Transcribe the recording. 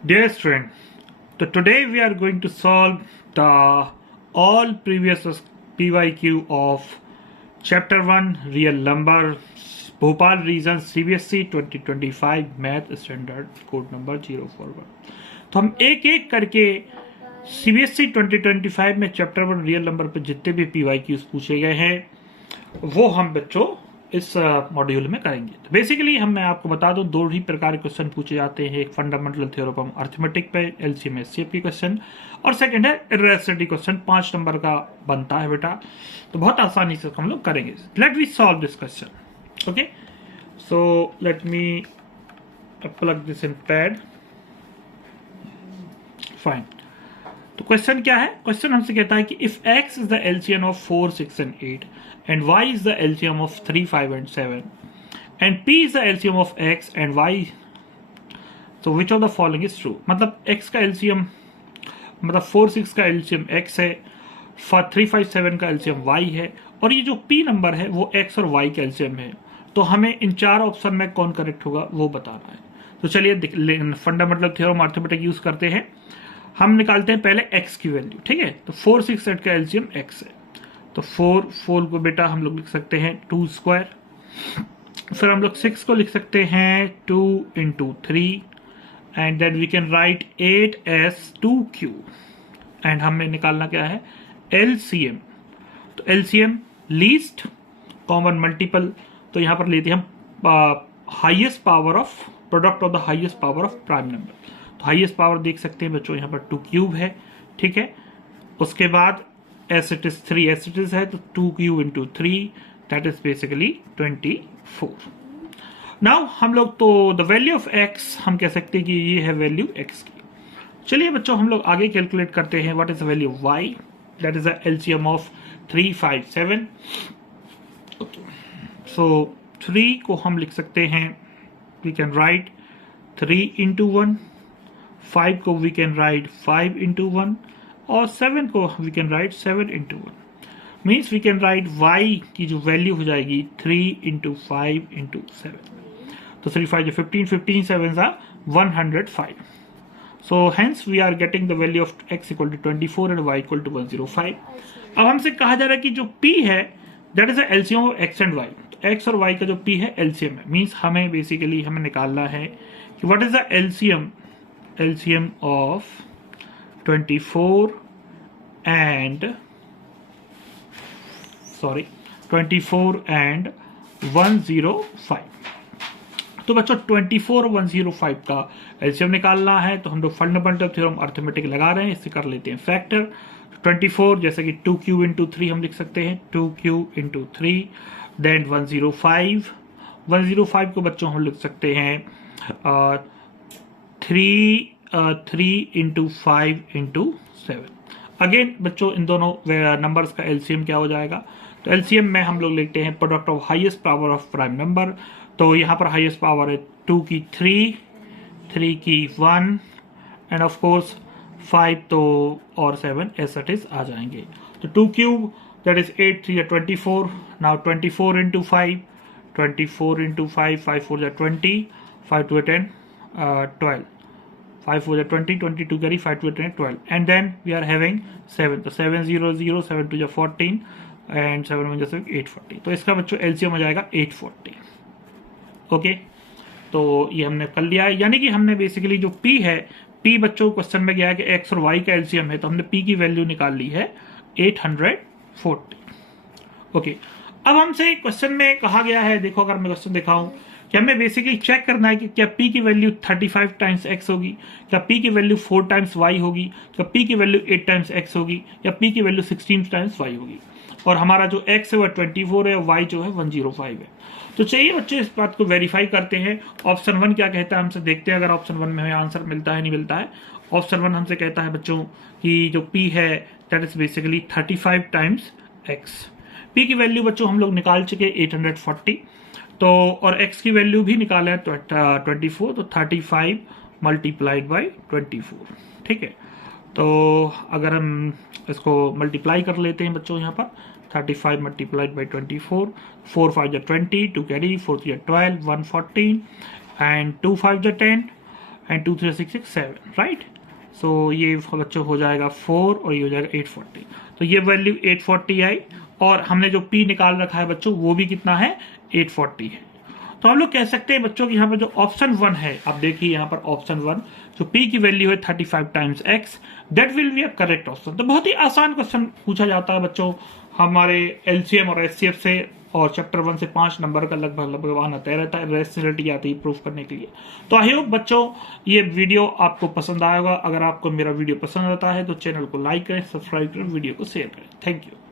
Dear student, so today we are going to solve the all previous PYQ of Chapter 1 Real Number Bhopal Region CBSE 2025 Math Standard Code number 041। तो हम एक एक करके CBSE 2025 में chapter 1 real number पर जितने भी PYQs पूछे गए हैं वो हम बच्चों इस मॉड्यूल में करेंगे। तो बेसिकली मैं आपको बता दूं, दो ही प्रकार के क्वेश्चन पूछे जाते हैं। एक फंडामेंटल थ्योरम ऑफ अर्थमेटिक पे एलसीएम एचसीएफ की क्वेश्चन, और सेकंड है इरेसिटी क्वेश्चन, 5 नंबर का बनता है बेटा। तो बहुत आसानी से हम लोग करेंगे। Let we solve this question. Okay, so let me plug this in pad. Fine. तो क्वेश्चन क्या है? क्वेश्चन हमसे कहता है कि if x is the LCM of 4, 6 and 8 and y is the LCM of 3, 5 and 7 and p is the LCM of x and y, so which of the following is true? मतलब x का LCM मतलब 4, 6 का LCM x है, 3, 5, 7 का LCM y है, और ये जो p नंबर है वो x और y का LCM है। तो हमें इन चार ऑप्शन में कौन करेक्ट होगा वो बताना है। तो चलिए फंडामेंटल थ्योरम अर्थमेटिक यूज करते हैं। हम निकालते हैं पहले x की वैल्यू। ठीक है, तो 4, 6, 8 का LCM x है, तो 4 को बेटा हम लोग लिख सकते हैं 2 स्क्वायर। फिर हम लोग 6 को लिख सकते हैं 2 into 3 and then we can write 8 as 2 cube. And हमें निकालना क्या है? एलसीएम। तो एलसीएम लीस्ट कॉमन मल्टीपल, तो यहां पर लेते हैं हम highest power of product of the highest power of prime number. तो हाईएस्ट पावर देख सकते हैं बच्चों, यहाँ पर 2 क्यूब है। ठीक है, उसके बाद S it is 3 S it is है, तो 2 cube into 3 that is basically 24। Now हम लोग तो द वैल्यू ऑफ एक्स हम कह सकते हैं कि ये है वैल्यू एक्स की। चलिए बच्चों हम लोग आगे कैलकुलेट करते हैं। What is the value of y? That is the LCM of 3, 5, 7। So 3 को हम लिख सकते हैं, वी कैन राइट 3 इंटू 1, 5 को वी कैन राइट 5 इंटू 1, और 7 को we can write 7 into 1। Means we can write y की जो वैल्यू हो जाएगी 3 इंटू 5 इंटू 7। तो 3, 5 15, 15 7 105। So hence we are getting the value of x equal to 24 and y equal to 105। अब हमसे कहा जा रहा है कि जो p है that is the LCM of x and y। तो x और y का जो p है एलसीएम है। मीन्स हमें बेसिकली हमें निकालना है कि what is the LCM of 24 and 105। तो बच्चों 24 और 105 का एलसीएम निकालना है, तो हम लोग फंडामेंटल थ्योरम अर्थमेटिक लगा रहे हैं, इससे कर लेते हैं फैक्टर। 24 जैसे कि 2 क्यू इंटू 3 हम लिख सकते हैं, 2 क्यू इंटू 3। देन 105 को बच्चों हम लिख सकते हैं 3 इंटू 5 इंटू 7। अगेन बच्चों इन दोनों नंबर्स का एलसीएम क्या हो जाएगा? तो एलसीएम में हम लोग लेते हैं product of highest power of prime number. तो यहाँ पर हाईएस्ट पावर है 2 की 3 की 1 एंड ऑफ कोर्स 5 तो और 7 ऐसा आ जाएंगे। तो 2 cube that is 8 3 24। Now 24 into 5, 24 into 5, 5 4 20, 5 2 10 12, 5 4 20, 22 carry 5 2 10 12, and then we are having 7, तो 7 0 0, 7 2 14 and 7 1 840। तो इसका बच्चों एलसीएम हो जाएगा 840। ओके, तो ये हमने कर लिया है, यानी कि हमने बेसिकली जो p है, p बच्चों क्वेश्चन में गया है कि x और y का एलसीएम है, तो हमने p की वैल्यू निकाल ली है 840। ओके, अब हमसे क्वेश्चन में कहा गया है, देखो अगर मैं क्वेश्चन दिखाऊं कि हमें बेसिकली चेक करना है कि क्या p की वैल्यू 35 टाइम्स x होगी, क्या p की वैल्यू 4 टाइम्स y होगी, क्या p की वैल्यू 8 टाइम्स x होगी, या p की वैल्यू 16 टाइम्स y होगी। और हमारा जो x है वो 24 है, y जो है 105 है। तो चलिए बच्चे इस बात को वेरीफाई करते हैं। ऑप्शन 1 क्या कहता है हमसे देखते हैं, अगर ऑप्शन 1 में हमें आंसर मिलता है नहीं मिलता है। ऑप्शन 1 हमसे कहता है बच्चों कि जो p है that is basically 35 times x। p की वैल्यू बच्चों हम लोग निकाल चुके 840, तो और x की वैल्यू भी निकाला है 24, तो 35 मल्टीप्लाइड बाई 24। ठीक है, तो अगर हम इसको मल्टीप्लाई कर लेते हैं बच्चों, यहाँ पर 35 multiplied by 24, 4 5 20, 2 carry 4 3 12, 114 and 2 5 10 and 2 3 6 6 7, right. So ये बच्चों हो जाएगा 4 और ये हो जाएगा 840। तो ये वैल्यू 840 आई और हमने जो p निकाल रखा है बच्चों वो भी कितना है 840 है। तो हम लोग कह सकते हैं बच्चों कि यहाँ पर जो ऑप्शन 1 है, आप देखिए यहाँ पर ऑप्शन 1 जो p की वैल्यू है 35 times x, that will be a correct option. तो बहुत ही आसान क्वेश्चन पूछा जाता है बच्चों हमारे एलसीएम और एचसीएफ से, और चैप्टर 1 से 5 नंबर का लगभग आना तय रहता है, रेशनलिटी आती है प्रूफ करने के लिए। तो आई होप बच्चों ये वीडियो आपको पसंद आएगा। अगर आपको मेरा वीडियो पसंद आता है तो चैनल को लाइक करें, सब्सक्राइब करें, वीडियो को शेयर करें। Thank you.